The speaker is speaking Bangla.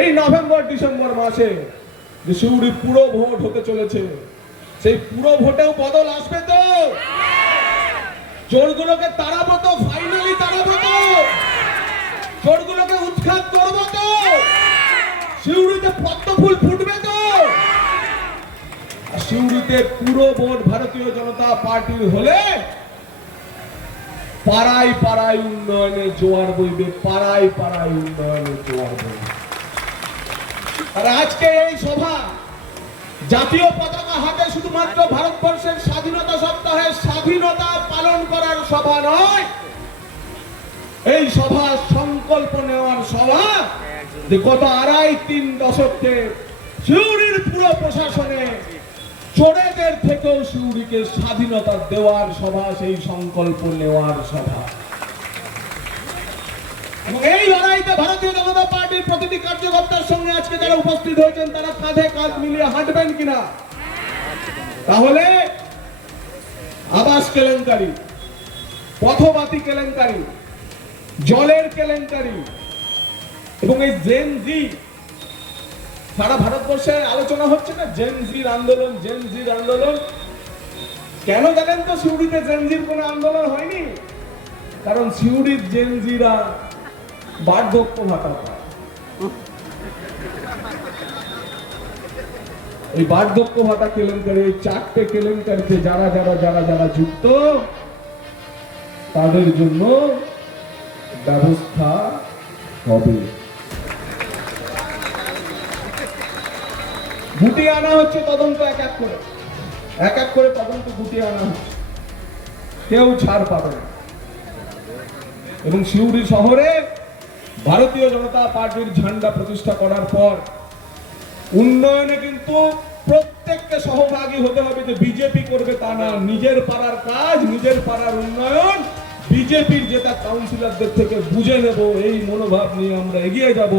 এই নভেম্বর ডিসেম্বর মাসে যে সিউড়ি পুরো ভোট হতে চলেছে, সেই পুরো ভোটেও বদল আসবে তো? চোরগুলোকে তাড়াবো তো? ফাইনালি তাড়াবো তো? চোরগুলোকে উৎখাত করবো তো? সিউড়িতে পদ্ম ফুল ফুটবে তো? সিউড়িতে পুরো ভোট ভারতীয় জনতা পার্টির হলে পাড়ায় পাড়ায় উন্নয়নের জোয়ার বইবে, পাড়ায় পাড়ায় উন্নয়নের জোয়ার বইবে। আর আজকে এই সভা জাতীয় পতাকা হাতে শুধুমাত্র ভারতবর্ষের স্বাধীনতা সপ্তাহে স্বাধীনতা পালন করার সভা নয়, এই সভা সংকল্প নেওয়ার সভা যে গত 2.5-3 দশকে সিউড়ির পুরো প্রশাসনে চোরেদের থেকেও সিউড়িকে স্বাধীনতা দেওয়ার সভা, সেই সংকল্প নেওয়ার সভা। এবং এই লড়াইতে ভারতীয় জনতা পার্টির প্রতিটি কার্যকর্তার সঙ্গে আজকে যারা উপস্থিত হয়েছেন তারা কাঁধে কাঁধ মিলিয়ে হাঁটবেন কিনা? তাহলে আবাস কেলেঙ্কারি, পথবাতি কেলেঙ্কারি, জলের কেলেঙ্কারি এবং এই জেনজি, সারা ভারতবর্ষে আলোচনা হচ্ছে না জেনজির আন্দোলন, জেনজির আন্দোলন। কেন জানেন তো সিউড়িতে জেনজির কোনো আন্দোলন হয়নি? কারণ সিউড়ির জেনজিরা বার্ধক্য ভাতা পায়। এই বার্ধক্য ভাতা কেলেঙ্কারি, এই 4টে কেলেঙ্কারিতে যারা যারা যারা যারা যুক্ত তাদের জন্য ব্যবস্থা হবে। গুটিয়ে আনা হচ্ছে তদন্ত, এক এক করে তদন্ত গুটিয়ে আনা হচ্ছে, কেউ ছাড় পাবে না। এবং সিউড়ি শহরে ভারতীয় জনতা পার্টির ঝান্ডা প্রতিষ্ঠা করার পর উন্নয়নে কিন্তু প্রত্যেককে সহভাগী হতে হবে। যে বিজেপি করবে তা না, নিজের পাড়ার কাজ, নিজের পাড়ার উন্নয়ন বিজেপির যেটা কাউন্সিলরদের থেকে বুঝে নেব, এই মনোভাব নিয়ে আমরা এগিয়ে যাব।